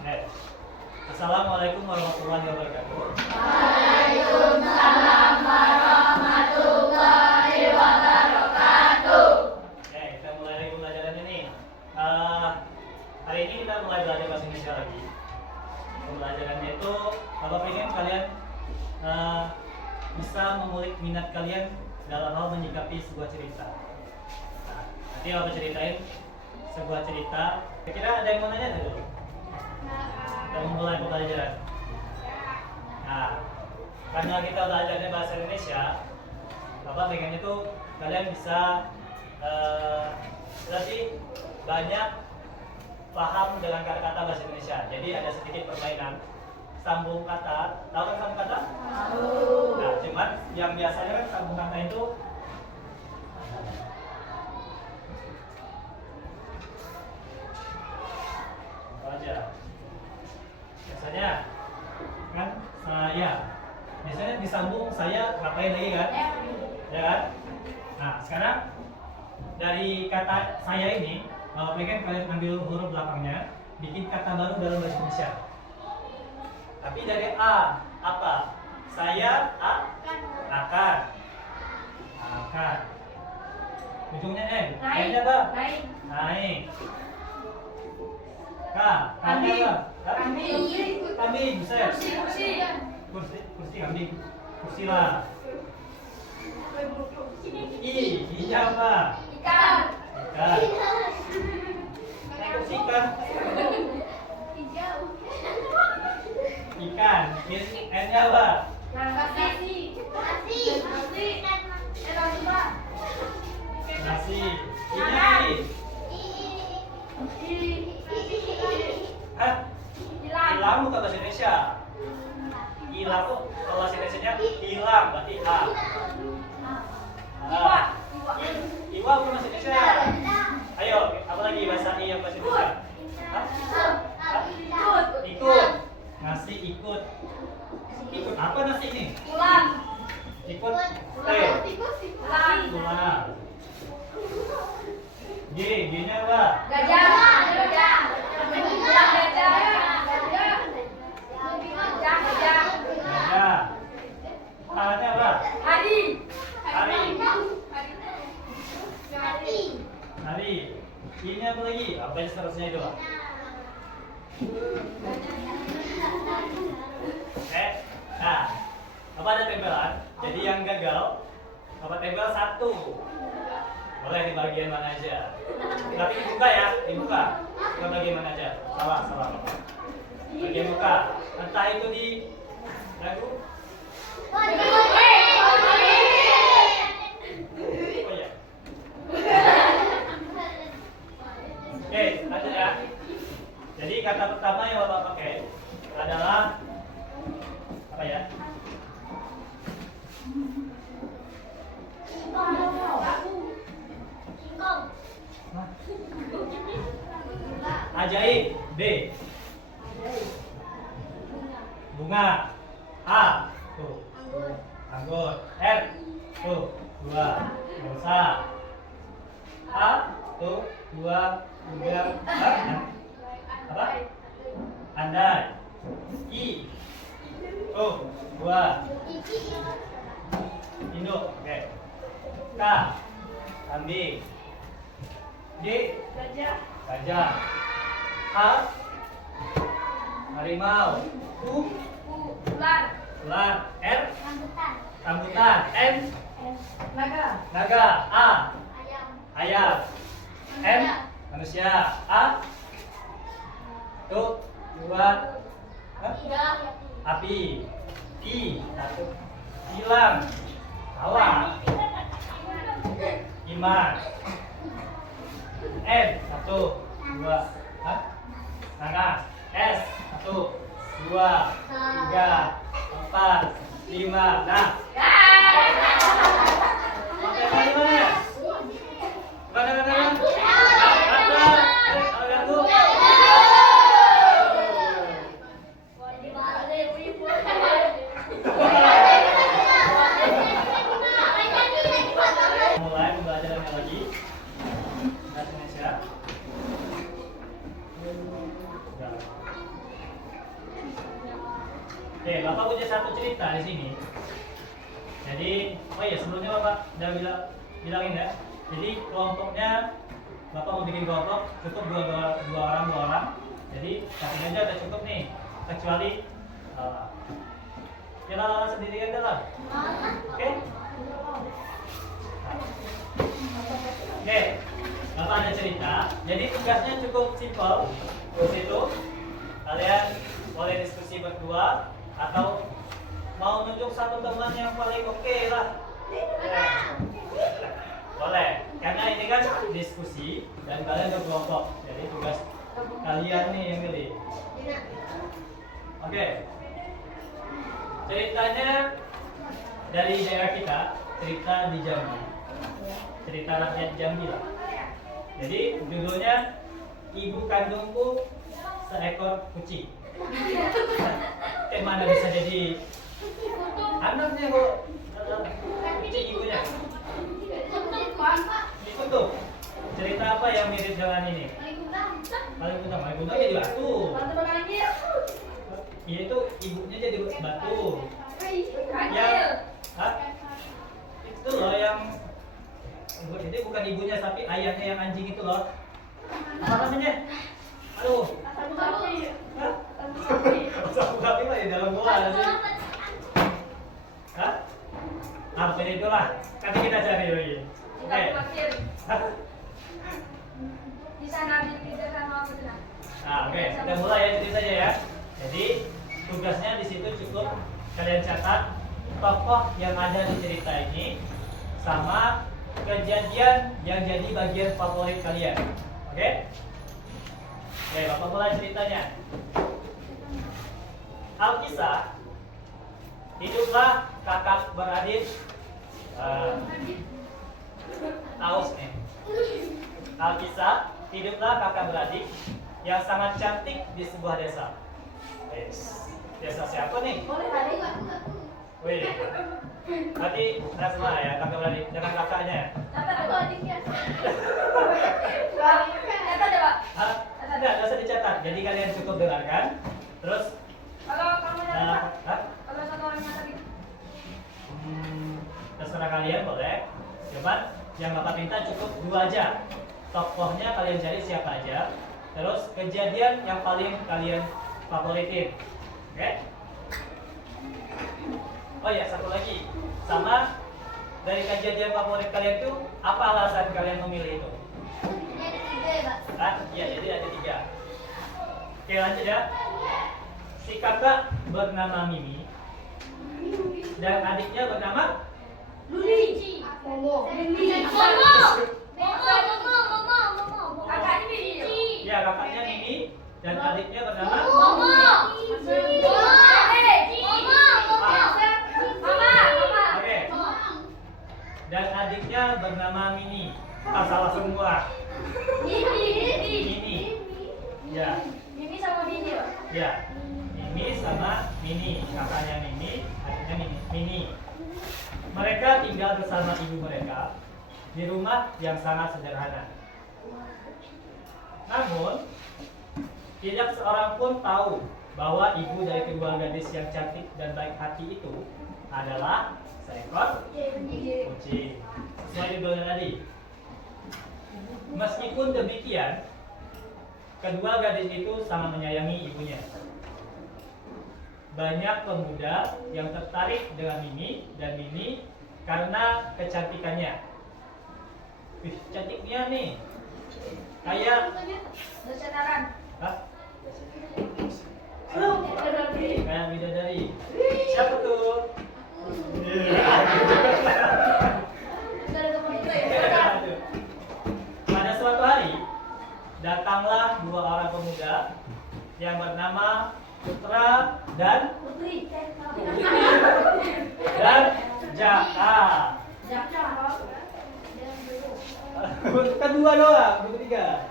Eh, Assalamualaikum warahmatullahi wabarakatuh. Waalaikumsalam warahmatullahi wabarakatuh. Kita mulai lagi pembelajaran ini. Hari ini kita mulai belajar bahasa Indonesia lagi. Pembelajarannya itu, Bapak ingin kalian bisa mengulik minat kalian dalam hal menyikapi sebuah cerita. Nah, nanti Bapak ceritain sebuah cerita. Kira-kira ada yang mau nanya nggak dulu? Kita memulai pembelajaran. Nah, karena kita belajarnya bahasa Indonesia, Bapak pengennya tuh kalian bisa lebih banyak paham dengan kata-kata bahasa Indonesia. Jadi ada sedikit permainan sambung kata. Tahu kan sambung kata? Tahu. Nah, cuman yang biasanya kan sambung kata itu apa aja? Biasanya kan saya. Biasanya disambung saya ngapain lagi kan? Ya kan? Nah, sekarang dari kata saya ini, Bapak pengen kalian ambil huruf belakangnya, bikin kata baru dalam bahasa Indonesia. Tapi dari A, apa? Saya akan. Ujungnya N. N-nya apa? Naik. K. K-nya apa? Kambing. Buset. Kursi kambing. Kursi lah. I-nya apa? Ikan. Naik kursi ikan. Ikan. N-nya apa? Nasi. I-nya apa? Hah? Hilang bukan bahasa Indonesia. Hilang tuh kalau bahasa Indonesia hilang berarti A. Iwa bukan bahasa Indonesia. Ayo, apa lagi bahasa I yang bahasa Indonesia? Hah? Ikut. Nasi ikut. Ikut apa nasi ini? Ikut T. Pulang. G-nya apa? Gajah. H-nya apa? Hari. I-nya apa lagi? Apa yang seterusnya itu? Nah, apa ada tempelan? Jadi yang gagal, apa tempel 1. Boleh di bagian mana aja. Tapi dibuka ya, dibuka. Bukan bagian mana aja. Salah. Bagian buka. Entah itu di lagu. Oh ya. Oke, lanjut ya. Jadi kata pertama yang Bapak pakai adalah apa ya? Ajaib. B. Bunga. A. Tuh. Anggur. R. Tuh. 2. Dosa. A. Tuh. 2. 3. Apa? Andai. I. Tuh. 2. Induk. Oke. K. Kambing. G. Gajah. H. Harimau. U. Ular. R. Rambutan. N. Naga. A. Ayam. M. Manusia. A. Tuh. 2. Api. I. 1. Hilang. Tawa. Iman. N. 1. 2. Nanas. S. 1. 2. 3. 4. 5. Nah. Oke, mana? Mana? Mulai pembelajarannya lagi. Bahasa Indonesia. Oke, Bapak punya satu cerita di sini. Jadi, oh iya sebelumnya Bapak udah bilangin ya. Jadi kelompoknya Bapak mau bikin kelompok cukup dua orang. Jadi satunya aja udah cukup nih. Kecuali kita sendiri aja lah. Oke? Oke, Bapak ada cerita. Jadi tugasnya cukup simpel. Di situ kalian boleh diskusi berdua atau mau nunjuk satu teman yang paling oke lah. Ya. Boleh, karena ini kan diskusi dan kalian berkelompok. Jadi tugas kalian nih yang milih. Oke. Ceritanya dari daerah kita, cerita di Jambi. Cerita rakyat Jambi lah. Jadi judulnya Ibu Kandungku Seekor Kucing. Mana bisa jadi anaknya kok kucing ibunya? Dikutuk. Cerita apa yang mirip dengan ini? Paling utama jadi batu. Iya itu ibunya jadi batu. Yang, itu loh yang itu bukan ibunya tapi ayahnya yang anjing itu loh. Apa namanya? Aduh. Hah? Sapu sapi mah di dalam gua ada sih. Hah? Apa itu lah? Nanti kita cari lagi. Oke. Di sana tidak sama apa sudah. Nah, oke. Kita mulai ya ceritanya ya. Jadi tugasnya di situ cukup kalian catat tokoh yang ada di cerita ini sama kejadian yang jadi bagian favorit kalian. Oke? Oke, Bapak mulai ceritanya. Alkisah, hiduplah kakak beradik Aus nih. Alkisah, hiduplah kakak beradik yang sangat cantik di sebuah desa. Desa siapa nih? Wih, berarti semua ya kakak beradik dengan kakaknya ya? Enggak usah dicatat. Jadi kalian cukup dengarkan. Terus Kalau kamu kalau satu orangnya tadi. Terserah kalian boleh. Cuman yang Bapak minta cukup dua aja. Tokohnya kalian cari siapa aja. Terus kejadian yang paling kalian favoritin. Oke? Oh ya, satu lagi. Sama dari kejadian favorit kalian itu apa alasan kalian memilih itu? Iya, jadi ada 3. Oke, lanjut ya. Si kakak bernama Mimi dan adiknya bernama Luli. Momo. Kakak ini. Ya, kakaknya Mimi dan adiknya bernama Oke. Dan adiknya bernama Mini. Salah semua. Mini. Ya. Mimi sama Mini. Ya. Mimi sama Mini, kakaknya Mimi, adiknya Mini. Mereka tinggal bersama ibu mereka di rumah yang sangat sederhana. Namun, tidak seorang pun tahu bahwa ibu dari kedua gadis yang cantik dan baik hati itu adalah seekor kucing. Sesuai judulnya tadi. Meskipun demikian, kedua gadis itu sangat menyayangi ibunya. Banyak pemuda yang tertarik dengan Mimi dan Mini karena kecantikannya. Wih, cantiknya nih. Kayak Bersenaran. Hah? Kayak bidadari. Siapa tuh? Pada suatu hari, datanglah 2 orang pemuda yang bernama Putra dan Jaka. Kedua doang, ketiga.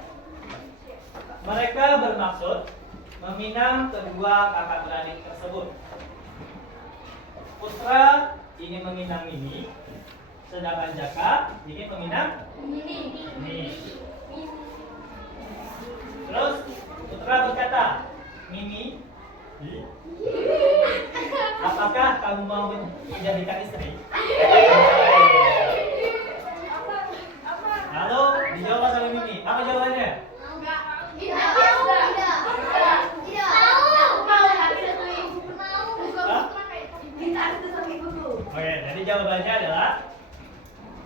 Mereka bermaksud meminang kedua kakak beradik tersebut. Putra ingin meminang Mini, sedangkan Jaka ingin meminang Mini. Terus Putra berkata, Mimi, Apakah kamu mau menjadikan istri? Lalu dijawab sama Mimi. Apa jawabannya? Oke, jadi jawabannya adalah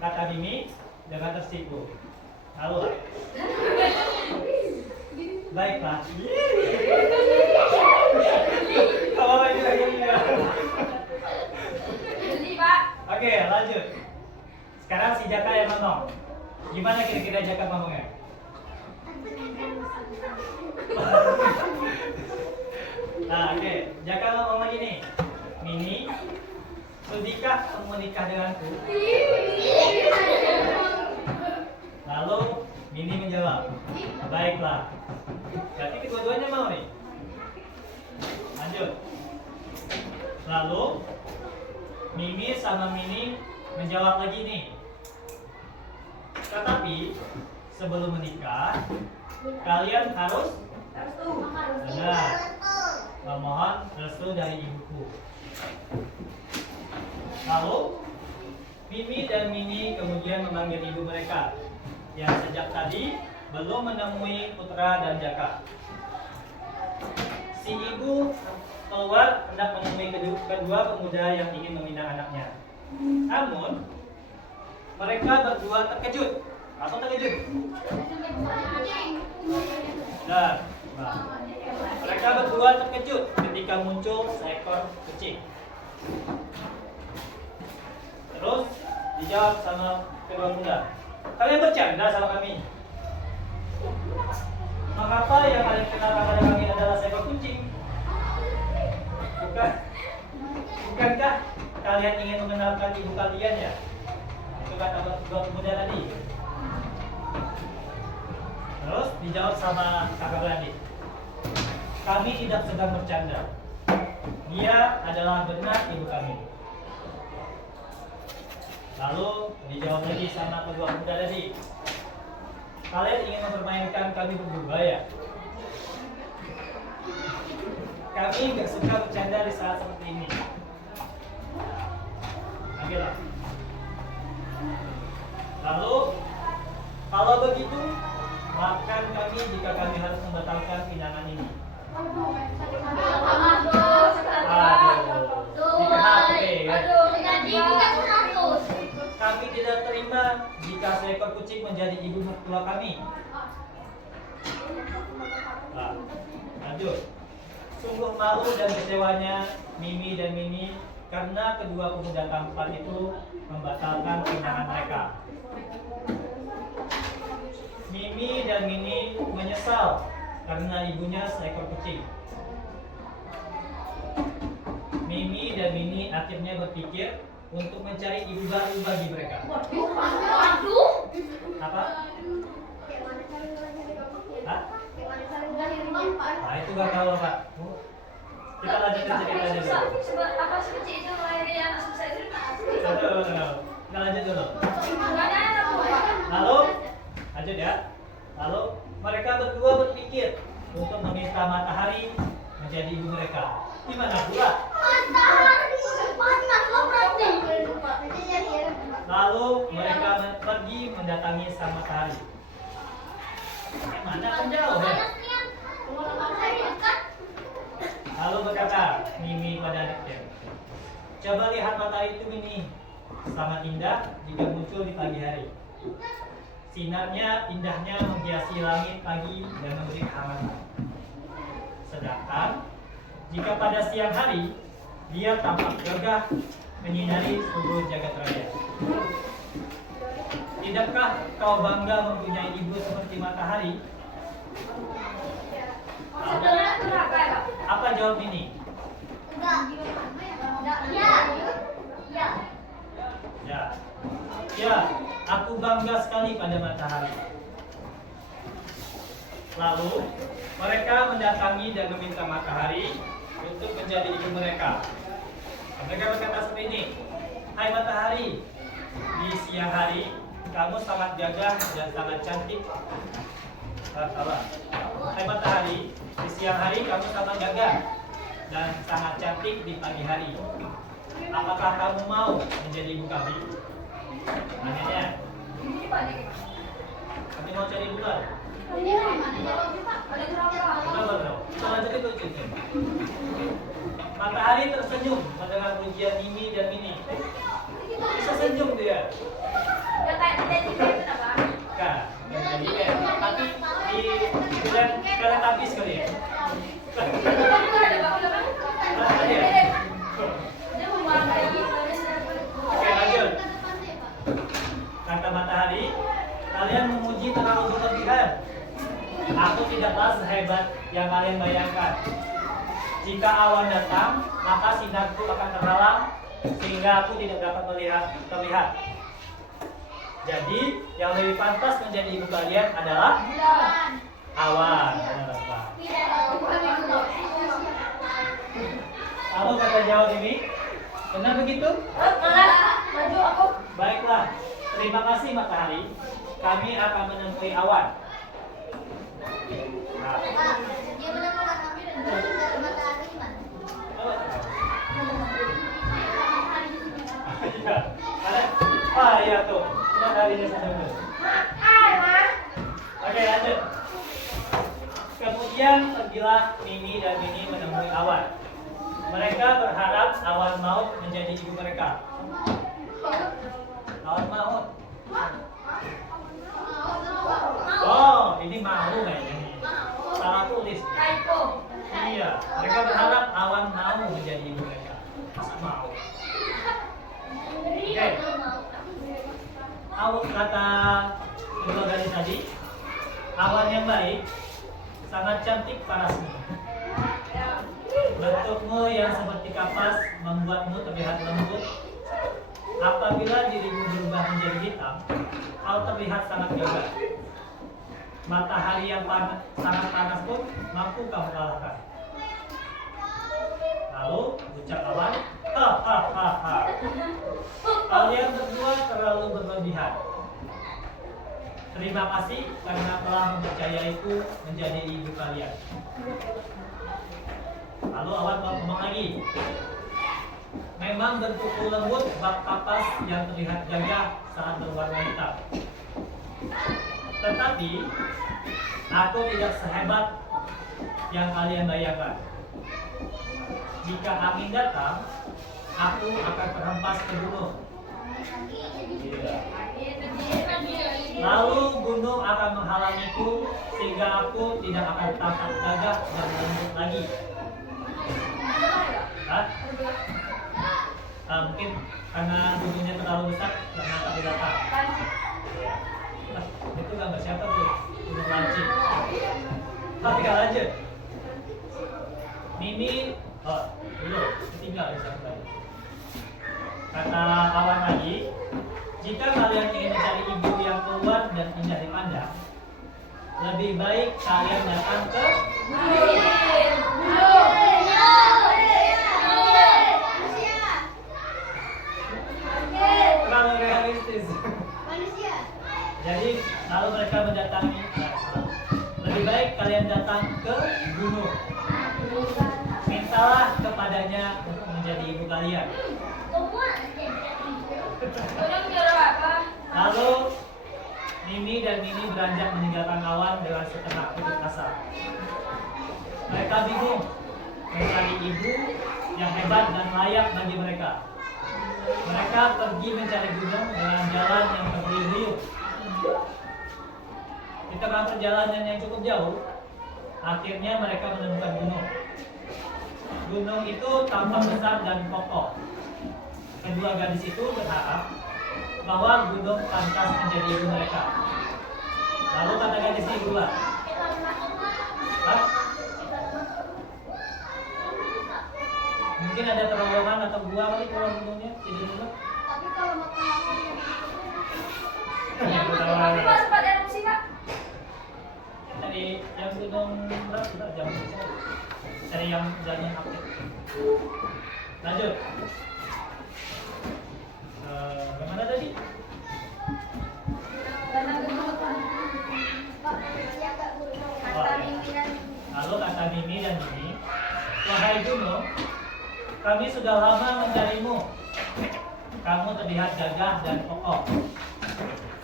kata Mimi dengan tersipu. Lalu, baiklah. Kalau lagi ya. Oke, lanjut. Sekarang si Jaka yang ngomong. Gimana kira-kira Jaka ngomongnya? Nah, oke. Jaka ngomong lagi nih. Mimi, sudikah kamu menikah denganku? Lalu Mimi menjawab, baiklah. Berarti kedua-duanya mau nih. Lanjut. Lalu Mimi sama Mini menjawab lagi nih. Tetapi sebelum menikah, kalian harus benar memohon restu dari ibuku. Lalu Mimi dan Mini kemudian memanggil ibu mereka yang sejak tadi belum menemui Putra dan Jaka. Si ibu keluar hendak menemui kedua pemuda yang ingin meminang anaknya. Namun mereka berdua terkejut. Apa terkejut? Nah, mereka berdua terkejut ketika muncul seekor kucing. Terus dijawab sama kedua pemuda, kalian bercanda sama kami. Mengapa yang kalian kenal kepada kami adalah seekor kucing? Bukankah kalian ingin mengenalkan ibu kalian ya? Itu kata kedua pemuda tadi. Terus dijawab sama kakak beradik, kami tidak sedang bercanda. Dia adalah benar ibu kami. Lalu dijawab lagi sama kedua pemuda tadi, kalian ingin mempermainkan kami berdua ya? Kami nggak suka bercanda di saat seperti ini. Ambillah. Lalu, kalau begitu, maafkan kami jika kami harus membatalkan pinangan ini. Kami tidak terima jika seekor kucing menjadi ibu mertua kami. Nah, lanjut. Sungguh malu dan kecewanya Mimi dan Mini karena kedua pemuda tampan itu membatalkan pinangan mereka. Mimi dan Mini menyesal karena ibunya seekor kucing. Mimi dan Mini akhirnya berpikir untuk mencari ibu baru bagi mereka. Apa? Hah? Nah, itu gak tahu Pak. Kita lanjutin ceritanya dulu. Apa seperti itu melayani anak susah itu? Kita lanjut dulu. Lalu, lanjut ya. Lalu mereka berdua berpikir untuk meminta matahari menjadi ibu mereka. Gimana pula? Lalu mereka pergi mendatangi sang matahari. Mana kan jauh ya? Lalu berkata Mimi pada adiknya, coba lihat matahari itu Mimi, sangat indah jika muncul di pagi hari. Sinarnya indahnya menghiasi langit pagi dan memberi kehangatan. Sedangkan jika pada siang hari dia tampak gagah menyinari seluruh jagat raya. Tidakkah kau bangga mempunyai ibu seperti matahari? Apa jawab ini? Ya, aku bangga sekali pada matahari. Lalu mereka mendatangi dan meminta matahari untuk menjadi ibu mereka. Mereka berkata seperti ini, hai matahari, di siang hari kamu sangat gagah dan sangat cantik. Hai matahari, di siang hari kamu sangat gagah dan sangat cantik di pagi hari. Apakah kamu mau menjadi ibu kami? Tanyanya. Ini banyak ya? Kami mau cari bulan. Ini dari mana jawab Pak? Ada berapa? Coba dong. Coba jadi tunjukin. Matahari tersenyum mendengar pujian Mimi dan Mini. Bisa senyum dia. Ya kayak tadi itu apa? Kan, jadi tapi di bulan Teletubbies kali ya. Ada ya? Oke, lanjut. Kata matahari, kalian memuji terlalu berlebihan. Aku tidaklah sehebat yang kalian bayangkan. Jika awan datang, maka sinarku akan terhalang sehingga aku tidak dapat terlihat. Jadi, yang lebih pantas menjadi ibu kalian adalah awan. Lalu kata jawab ini, benar begitu? Maju aku. Baiklah, terima kasih matahari. Kami akan menemui awan. Nah, Dia menemukan kami dan dari matahari mana? iya, iya tuh, mataharinya senyum. Oke, lanjut. Kemudian pergilah Mimi dan Mini menemui awan. Mereka berharap awan maut menjadi ibu mereka. Awan maut. Oh, ini mau kayaknya nih. Salah tulis. Typo. Iya, mereka berharap awan mau menjadi ibu mereka. Masa mau? Oke. Awan kata kedua gadis tadi, awan yang baik sangat cantik parasmu. Bentukmu yang seperti kapas membuatmu terlihat lembut. Apabila dirimu berubah menjadi hitam, kau terlihat sangat gagah. Matahari yang sangat panas pun mampu kamu kalahkan. Lalu ucap awan, hahaha. Kalian berdua terlalu berlebihan. Terima kasih karena telah mempercayaiku menjadi ibu kalian. Lalu awan ngomong lagi. Memang bentukku lembut bak kapas yang terlihat gagah saat berwarna hitam. Tetapi aku tidak sehebat yang kalian bayangkan. Jika angin datang, aku akan terhempas ke gunung. Lalu gunung akan menghalangiku sehingga aku tidak akan tampak gagah dan lembut lagi. Hah? Mungkin karena gunungnya terlalu besar karena tak didatang. Itu gambar siapa tuh? Gunung lancip. Tinggal aja. Mimi, dulu tinggal di sana. Kata awan lagi, jika kalian ingin mencari ibu yang keluar dan indah dipandang, lebih baik kalian datang ke terlalu realistis. Jadi lalu mereka mendatangi. Lebih baik kalian datang ke gunung. Mintalah kepadanya untuk menjadi ibu kalian. Lalu Mimi dan Mini beranjak meninggalkan awan dengan setengah putus asa. Mereka bingung mencari ibu yang hebat dan layak bagi mereka. Mereka pergi mencari gunung dengan jalan yang beriuk-riuk. Di tengah perjalanan yang cukup jauh, akhirnya mereka menemukan gunung. Gunung itu tampak besar dan kokoh. Kedua gadis itu berharap bahwa gunung pantas menjadi ibu mereka. Lalu kata gadis ini dua, mungkin ada terowongan atau gua kali kalau gunungnya tidak dulu. Tapi kalau Tapi pas sempat erupsi Pak. Dari yang gunung berapa kita jam dari yang jalannya update. Lanjut. Kemana tadi? Lalu kata Mimi dan Mini, Wahai gunung, kami sudah lama mencarimu. Kamu terlihat gagah dan kokoh.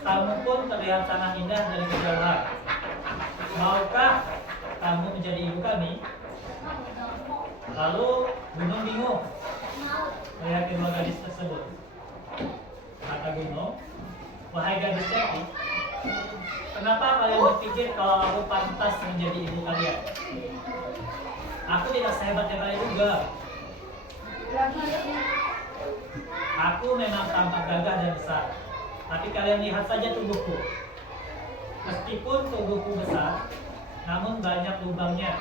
Kamu pun terlihat sangat indah dari kejauhan. Maukah kamu menjadi ibu kami? Lalu gunung bingung melihat kedua gadis tersebut. Kata gunung, wahai gadis cantik, kenapa kalian berpikir kalau aku pantas menjadi ibu kalian? Aku tidak sehebat yang kalian duga. Aku memang tampak gagah dan besar, tapi kalian lihat saja tubuhku. Meskipun tubuhku besar, namun banyak lubangnya.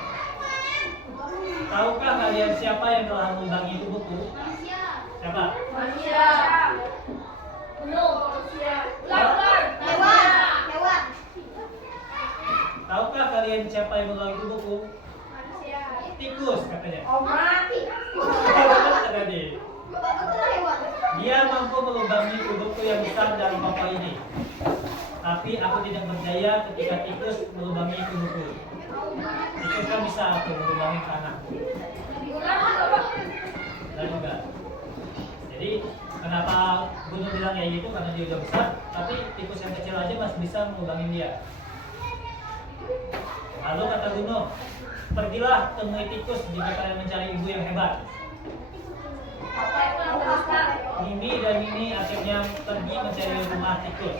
Tahukah kalian siapa yang telah melubangi tubuhku? Siapa? Manusia. Belum. Manusia. Ular. Hewan. Tahukah kalian siapa yang melubangi tubuhku? Manusia. Tikus katanya. Mati. Betul kata dia. Betul hewan. Dia mampu melubangi tubuhku yang besar dan kokoh ini. Tapi aku tidak berdaya ketika tikus melubangi tubuhku. Tikus kan bisa aku melubangi tanah. Ular. Dan juga. Jadi kenapa gunung bilang kayak gitu? Karena dia udah besar, tapi tikus yang kecil aja masih bisa melubangi dia. Lalu kata gunung, pergilah temui tikus jika kalian mencari ibu yang hebat. Apa itu yang terasa? Mimi dan Mini akhirnya pergi mencari rumah tikus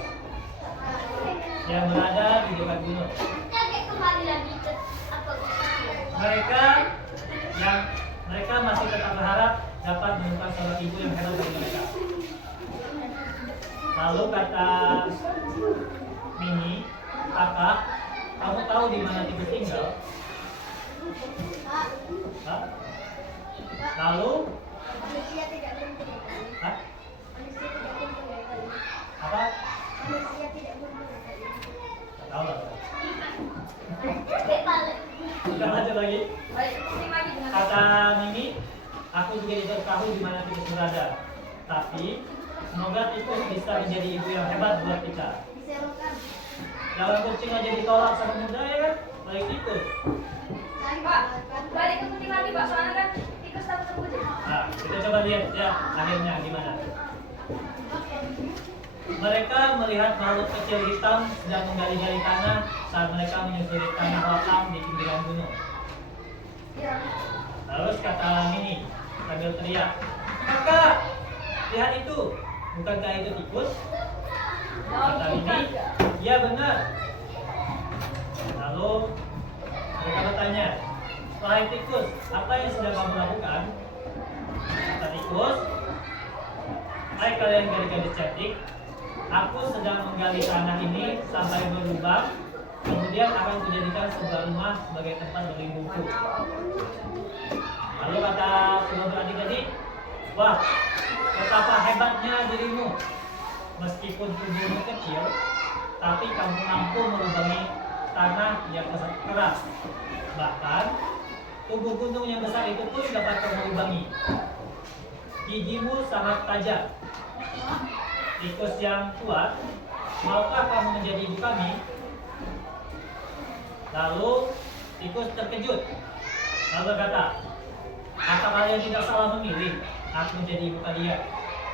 yang berada di dekat gunung. Kayak kembali lagi ke apa? Mereka masih tetap berharap dapat menemukan seorang ibu yang hebat dari mereka. Lalu kata Mini, kakak, kamu tahu di mana tikus tinggal? Hah? Lalu, Manusia tidak kumpul. hah? Manusia tidak kumpul. Apa? Manusia tidak kumpul. Nggak tahu lah. Balik. Udah lanjut lagi. Baik, ini lagi dengan Kata Mimi, aku juga tidak tahu di mana tikus berada. Tapi semoga tikus bisa menjadi ibu yang hebat buat kita. Diserukan. Dalam kucing aja ditolak sama muda ya kan? Baik tikus. Pak, balik ke kucing lagi Pak, soalnya kan tikus takut sama kucing. Nah, kita coba lihat ya akhirnya gimana. Mereka melihat makhluk kecil hitam sedang menggali-gali tanah saat mereka menyusuri tanah lapang di pinggiran gunung. Iya. Terus kata Mini sambil teriak, kakak, lihat itu, bukankah itu tikus? Kata Mini, iya benar. Lalu mereka bertanya, wahai tikus, apa yang sedang kamu lakukan? Kata tikus, hai kalian gadis-gadis cantik, aku sedang menggali tanah ini sampai berlubang, kemudian akan kujadikan sebuah rumah sebagai tempat berlindungku. Lalu kata kedua adik-adik, wah, betapa hebatnya dirimu. Meskipun tubuhmu kecil, tapi kamu mampu melubangi tanah yang keras. Bahkan, tubuh gunung yang besar itu pun dapat kamu lubangi. Gigimu sangat tajam. Tikus yang kuat, maukah kamu menjadi ibu kami? Lalu tikus terkejut. Lalu berkata, apa kalian tidak salah memilih aku menjadi ibu kalian?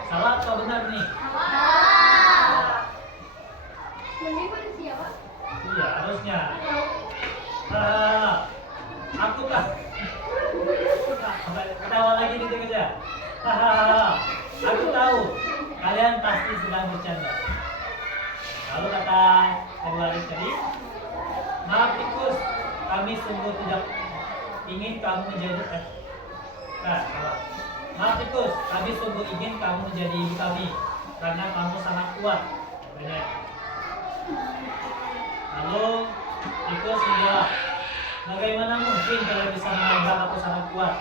Salah atau benar nih? Salah. Mending manusia, Pak. Iya, harusnya. Aku tak. Ketawa lagi di kerja. Aku tahu kalian pasti sedang bercanda. Lalu kata kedua adik tadi, maaf tikus, kami sungguh tidak ingin kamu menjadi maaf tikus, kami sungguh ingin kamu menjadi ibu kami karena kamu sangat kuat. Benar. Lalu tikus menjawab, bagaimana mungkin kalian bisa menganggap aku sangat kuat?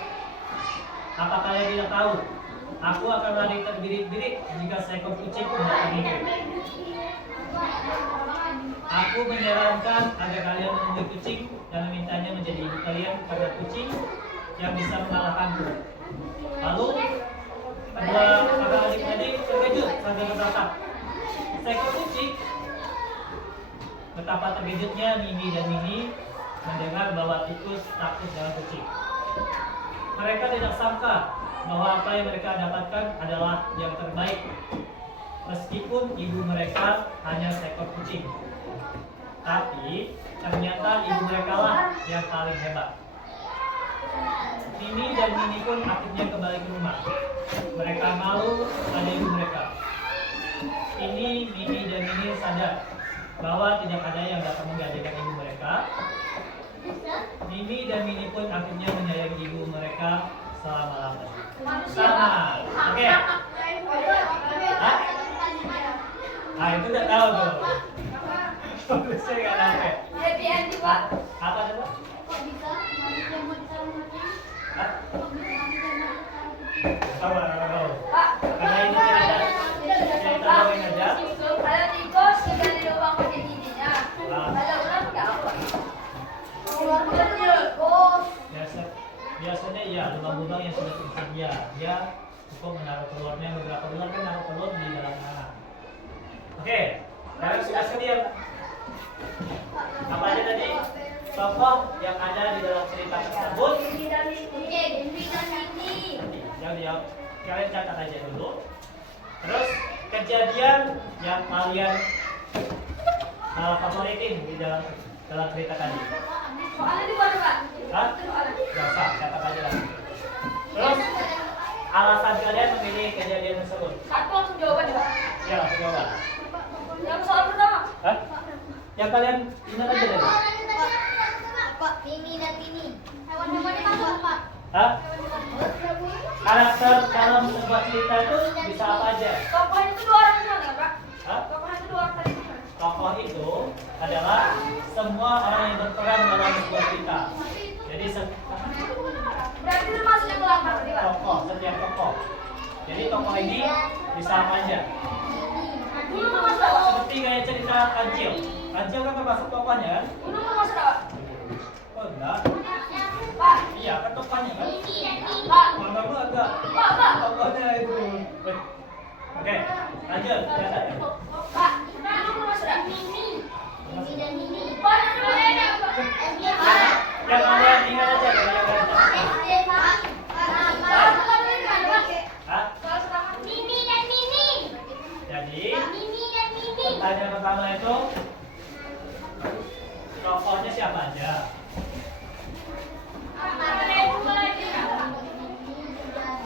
Apa kalian tidak tahu? Aku akan lari terbirit-birit jika seekor kucing mendatangiku. Aku menyarankan agar kalian menemui kucing dan memintanya menjadi ibu kalian karena kucing yang bisa mengalahkanku. Lalu kedua kakak adik tadi terkejut sambil berkata, seekor kucing. Betapa terkejutnya Mimi dan Mini mendengar bahwa tikus takut dengan kucing. mereka tidak sangka bahwa apa yang mereka dapatkan adalah yang terbaik. Meskipun ibu mereka hanya seekor kucing. Tapi ternyata ibu mereka lah yang paling hebat. Mimi dan Mini pun akhirnya kembali ke rumah. Mereka malu pada ibu mereka. Ini Mimi dan Mini sadar bahwa tidak ada yang dapat menggantikan ibu mereka. Mimi dan Mini pun akhirnya menyayangi ibu mereka selama-lamanya. Manusia, Sama. Pak. Oke. Hah? Ah, itu udah tahu tuh. Saya nggak sampai. Happy ending, Pak. Apa coba? Kok bisa? Manusia mau ditaruh mati? Hah? Kok bisa manusia mau ditaruh mati? Tahu nggak tahu? Pak. Karena ini cerita dongeng aja. Ada tikus kegali lubang pakai giginya. Ada ular nggak apa? Keluar dari tikus. Biasanya ya lubang-lubang yang sudah tersedia. Dia cukup menaruh telurnya. Beberapa ular kan naruh telur di dalam tanah. Oke, sekarang sudah sedia. Apa aja tadi tokoh yang ada di dalam cerita tersebut? Ini dan ini. Ini dan ini. Jauh-jauh. Kalian catat aja dulu. Terus kejadian yang kalian favoritin di dalam cerita tadi. Soalnya di mana, Pak? Hah? Soalnya. Gak usah, catat aja lah. Terus alasan kalian memilih kejadian tersebut? Satu langsung jawaban, Pak. Ya, langsung jawab. Yang soal pertama. Hah? Yang kalian ingat aja tadi? Pak, Mimi dan Mini. Hewan-hewannya masuk, Pak. Hah? Karakter dalam sebuah cerita itu bisa apa aja? Tokoh itu dua orang gimana, Pak? Hah? Tokoh itu dua orang tadi gimana? Tokoh itu adalah semua orang yang berperan dalam sebuah cerita. Jadi Berarti termasuk yang melanggar tadi, Pak. tokoh, setiap tokoh. Jadi tokoh ini bisa apa aja? Dulu termasuk apa? Seperti kayak cerita Kancil. Kancil kan termasuk tokohnya kan? Dulu termasuk apa? Oh enggak. Pak. Iya kan tokohnya kan? Pak. Menurut lu agak Pak. tokohnya itu. Oke, lanjut. Catat ya. Pak. Dulu termasuk apa? Mimi dan Mini. Pak. Dulu ada, Pak. Yang kalian ingat aja dari yang kalian catat. Soal pertama tadi gimana, Pak? Hah? Soal pertama. Mimi dan Mini. Jadi Mimi dan Mini. pertanyaan pertama itu tokohnya siapa aja?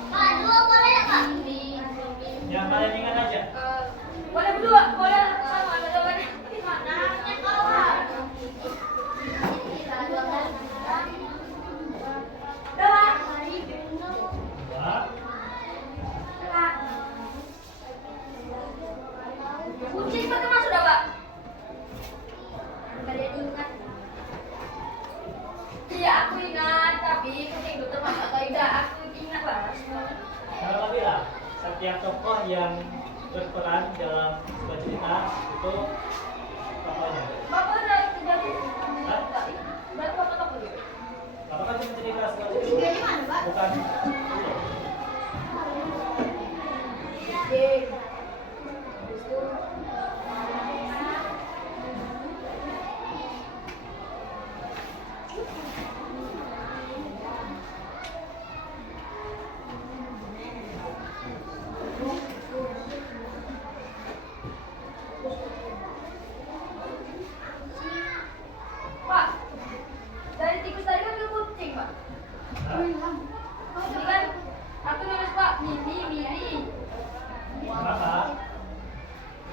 Pak, dua boleh ya, Pak? Yang kalian ingat aja. Boleh berdua, boleh sama ada jawabannya. Namanya kawan. Udah, Pak. Dua. Kucing itu termasuk apa, Pak? Kalian ingat? Iya, aku ingat, tapi kucing itu termasuk atau tidak, aku ingat, Pak. Kalau lebih lah, setiap tokoh yang berperan dalam sebuah cerita itu tokohnya. Bapak udah terjadi Hah? tadi. Berarti Bapak tahu gitu. Bapak kan cuma cerita sebuah cerita, Tiga di mana, Pak? bukan itu. Ye. Pak, dari tikus tadi kan ke kucing, Pak. Hah? Ini kan aku nulis, Pak, Mimi. Maka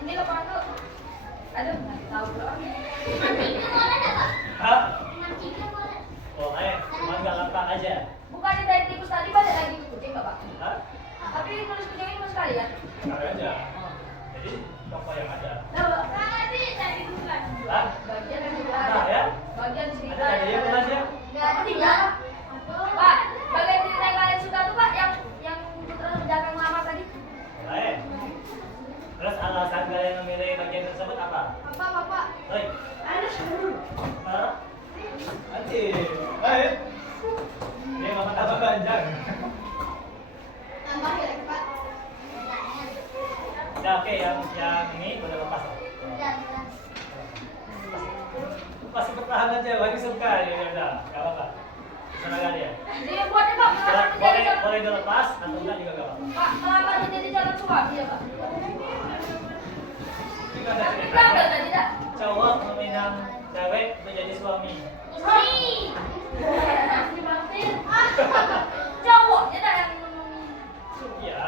Ini lepas tuh. Aduh, nggak tahu loh. Mimi boleh ya, Pak? hah? Mimi boleh. Boleh, cuma nggak lengkap aja. Bukannya dari tikus tadi balik lagi ke kucing, Pak? Hah? Tapi nulis kucing ini sekali ya? Sekali aja. Jadi tokoh yang ada. Nah, tadi tadi bukan. Hah? Bagian cerita. Nah ya, Bagian cerita. ada dia kelas ya. Nggak ada tiga. Pak, bagian cerita yang kalian suka tuh, Pak, yang putra pedagang lama tadi. Boleh. Terus alasan kalian memilih bagian tersebut apa? Bapak. Hei, Ada. Hah? Nanti. Hei. Ini mama tambah panjang. Tambah ya, Pak? Udah oke, yang ini udah lepas. Dan Masih bertahan aja, lagi suka ya udah, nggak apa-apa. seragam dia. Dibuat nih Pak, melamar Boleh, menjadi boleh dilepas atau enggak juga gak apa-apa. Pak, melamar menjadi calon suami ya Pak. Ini ada Tapi enggak ceritanya. tidak. Cowok meminang cewek menjadi suami. Istri. Cowok tidak yang Iya.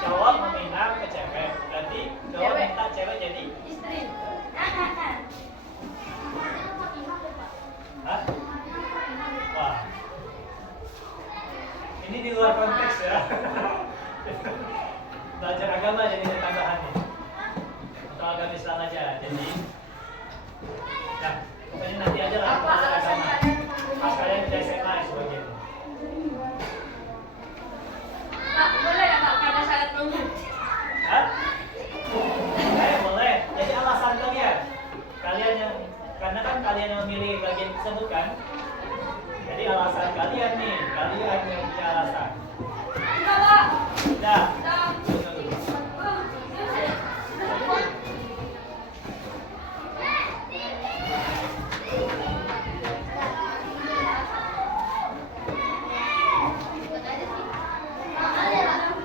Cowok meminang ke cewek. Berarti cowok Cewek. minta cewek jadi. istri. Hah? Wah. Ini di luar konteks ya. Belajar agama jadi tambahan nih. Untuk agama Islam aja. Jadi ya, pokoknya nanti aja lah Apa belajar alasan agama. kalian? Pas kalian di SMA sebagian. Pak, boleh ya Pak, karena sangat romantis. Hah? Boleh. Jadi alasan kalian. Kalian yang karena kan kalian yang memilih bagian tersebut kan. Jadi alasan kalian nih, kalian yang punya alasan. Enggak Pak. Dah. Dah. Tunggu dulu.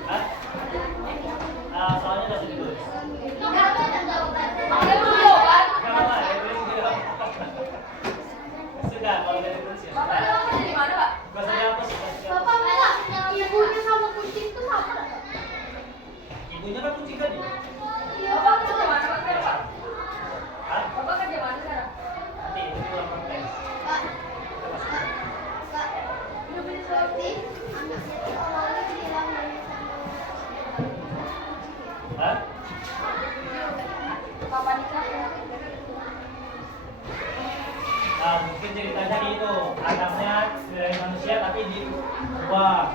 Hah? Soalnya udah ditulis. Ada belum jawaban? Gak apa-apa, ya tulis juga. Sudah, kalau udah ditulis ya. Bapak Sudah. mau dari mana Pak? Gak usah dihapus, gak usah dihapus. Bapak bilang ibunya sama kucing itu sama nggak? Ibunya kan kucing tadi. Bapak kerja mana Pak sekarang Pak? Hah? Bapak kerja mana sekarang? Nanti itu di luar konteks. Pak, Kita masuk. Pak, berarti anaknya itu awalnya bilang Hah? Papa nikah. Nah, mungkin ceritanya gitu. Anaknya dari manusia tapi dibuang.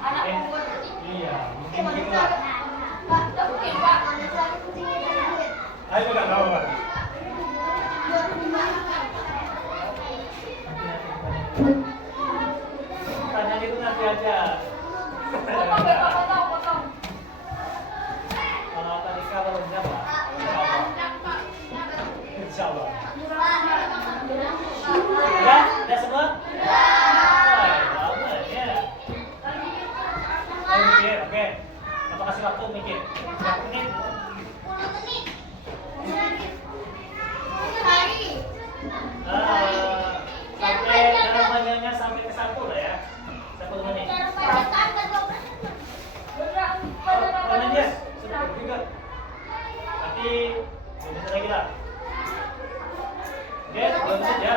Anak Mungkin- umur. Iya, mungkin gitu lah. Pak, Tidak mungkin Pak. anak saya kucingnya dari duit. Ayo nggak tahu Pak. Buat gimana? Tanya itu nanti aja. Bapak biar Bapak tahu, potong. Kalau tadi kalau berapa? Insya Allah. Udah semua? Wah, lama ya. Ayo mikir, oke. Apa kasih waktu mikir? Berapa menit? 10 menit. Sehari. Sampai dalam panjangnya sampai ke 1 lah ya. 10 menit. Cara baca kan Beneran, Karena beneran. dia sudah juga. Nanti bisa lagi lah. Oke, belum bisa ya.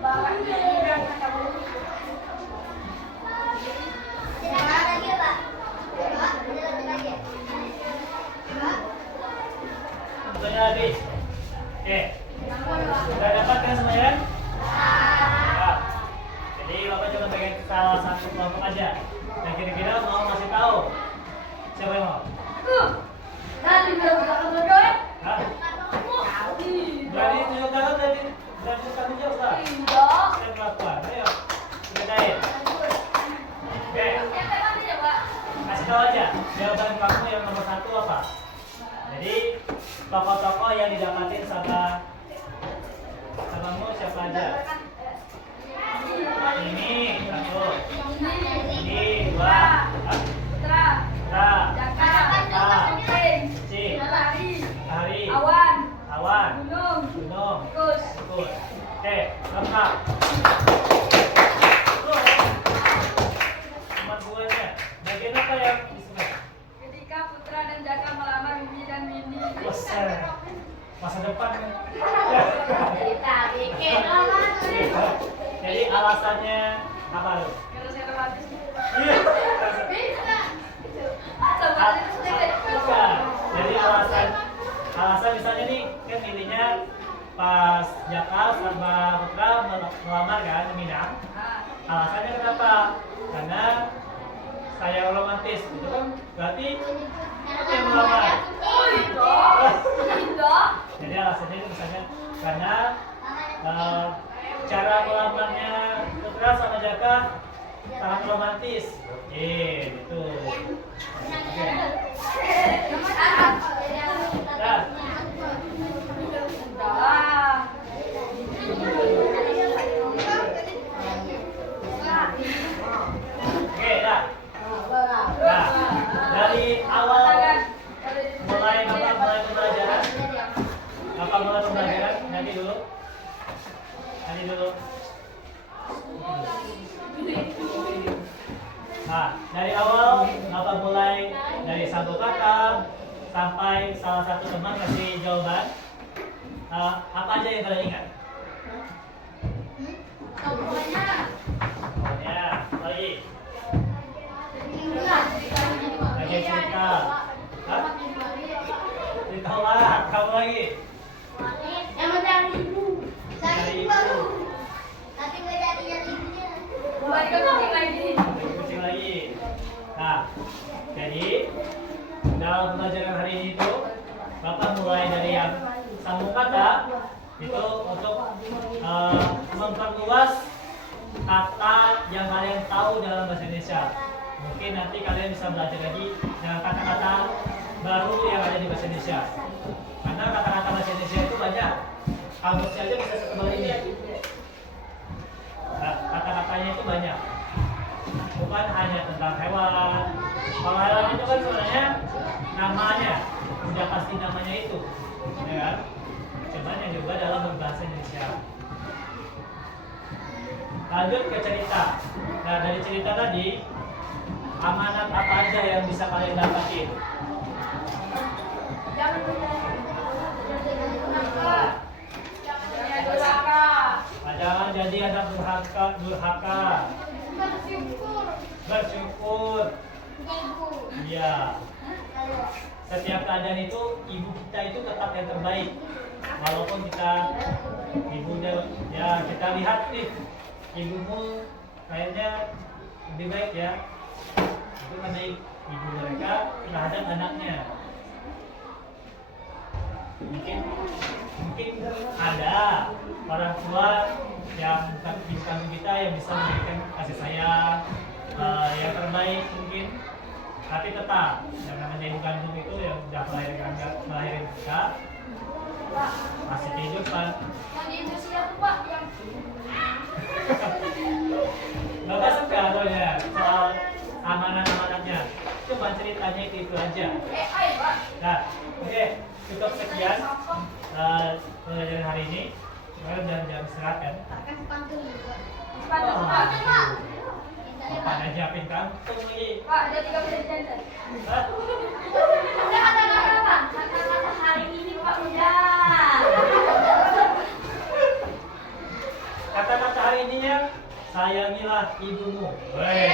Bapak bilang kata Bu. Ada lagi ya, Pak? Pak, ada lagi ya? Pak? Waktunya habis. Oke, sudah dapat kan semuanya? Ya. Jadi Bapak cuma bagian salah satu kelompok aja. Dan kira-kira mau ngasih tahu siapa yang mau? Nanti bilang berdua. Hah? Berani tunjuk tangan berarti berani tanggung jawab lah. Tidak. Saya melakukan. Ayo, ceritain. Oke, Siapa nanti ya Pak? kasih tahu aja jawaban kamu yang nomor 1 apa? Jadi tokoh-tokoh yang didapatin sama kamu siapa aja? Ini satu, ini dua, Hah? Putra. Nah, Jaka. Ah. Cing. Cing. Hari. Hari, Awan. Awan, Gunung. Gunung, Tikus. Tikus. Oke, lengkap. Nomor 2-nya, bagian apa yang disebut? Ketika Putra dan Jaka melamar Mimi dan Windy. Bosan. Masa depan kan? Jadi alasannya apa lu? Kalau saya romantis. Iya. Bisa. Coba itu sendiri. Bukan. Jadi alasan misalnya nih kan intinya pas Jaka sama Putra melamar kan meminang. Ah. Alasannya kenapa? Karena saya romantis gitu kan. Berarti apa yang melamar? Oh, tidak. Jadi alasannya itu misalnya karena cara melamarnya Putra sama Jaka sangat romantis. Gitu. Oke. Nah, Tidak. Nanti dulu. Nah, dari awal Bapak mulai dari satu kata sampai salah satu teman kasih jawaban. Apa aja yang kalian ingat? Pokoknya. Ya, lagi. Enggak. Lagi cerita. Hah? Cerita lah, kamu lagi. Yang mencari ibu. Cari Cari ibu ibu. baru. Tapi nggak jadi ibunya. Kembali ke kucing lagi. Lagi kucing lagi. Nah, jadi dalam pembelajaran hari ini itu Bapak mulai dari yang sambung kata itu untuk memperluas kata yang kalian tahu dalam bahasa Indonesia. Mungkin nanti kalian bisa belajar lagi dengan kata-kata baru yang ada di bahasa Indonesia. Karena kata-kata bahasa Indonesia itu banyak. Kamusnya aja bisa setebal ini. Nah, kata-katanya itu banyak. Bukan hanya tentang hewan. Kalau hewan itu kan sebenarnya namanya, udah pasti namanya itu, ya kan? Cuman yang juga dalam berbahasa Indonesia. Lanjut ke cerita. Nah, dari cerita tadi, amanat apa aja yang bisa kalian dapatin? Jangan punya durhaka. Jangan jadi anak durhaka. Bersyukur. Iya. Setiap keadaan itu ibu kita itu tetap yang terbaik. Walaupun kita ibunya, ya kita lihat nih ibumu kayaknya lebih baik ya. Itu karena ibu mereka terhadap anaknya. Mungkin ada orang tua yang bukan ibu kandung kita yang bisa memberikan kasih sayang yang terbaik mungkin, tapi tetap yang namanya ibu kandung itu yang sudah melahirin kita masih kehidupan. Yang di Indonesia tuh Pak yang Bapak suka soalnya soal amanat-amanatnya. Coba ceritanya itu aja. AI Pak. Nah, oke, cukup sekian pelajaran hari ini. Sekarang jam istirahat kan? Pakai pantun juga. Sepatu Pak. Bapak ada nyiapin kantung lagi. Pak, ada 3 menit jantan. Hah? Udah kata-kata Pak. Kata-kata hari ini Pak udah. Kata-kata hari ini ya, sayangilah ibumu. Weh.